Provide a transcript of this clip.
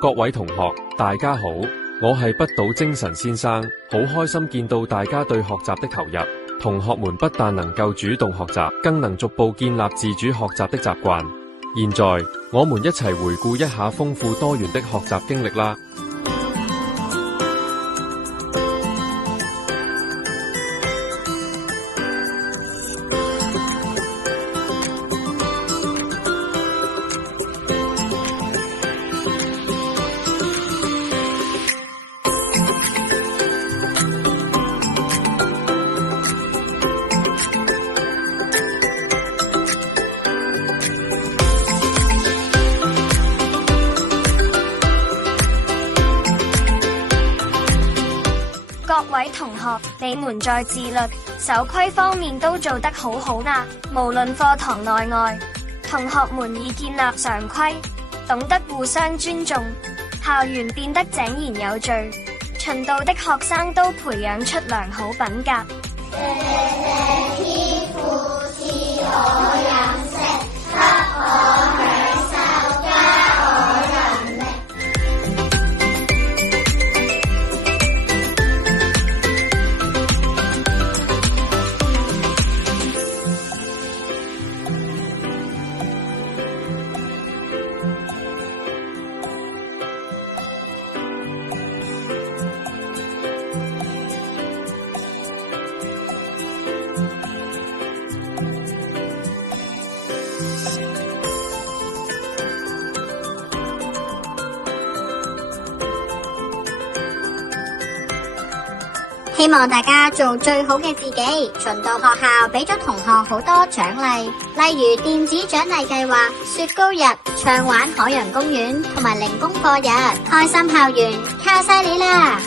各位同學，大家好，我係不倒精神先生，好開心見到大家對學習的投入。同學們不但能夠主動學習，更能逐步建立自主學習的習慣。現在，我們一齊回顧一下豐富多元的學習經歷啦。各位同學，你們在自律、守規方面都做得好好啊！無論課堂內外，同學們已建立常規，懂得互相尊重，校園變得井然有序，循道的學生都培養出良好品格。天賦是我飲食，給我享受，加我能力。希望大家做最好嘅自己。循道學校俾咗同學好多獎勵，例如電子獎勵計劃、雪糕日、暢玩海洋公園同埋零功課日。開心校園，靠晒你啦！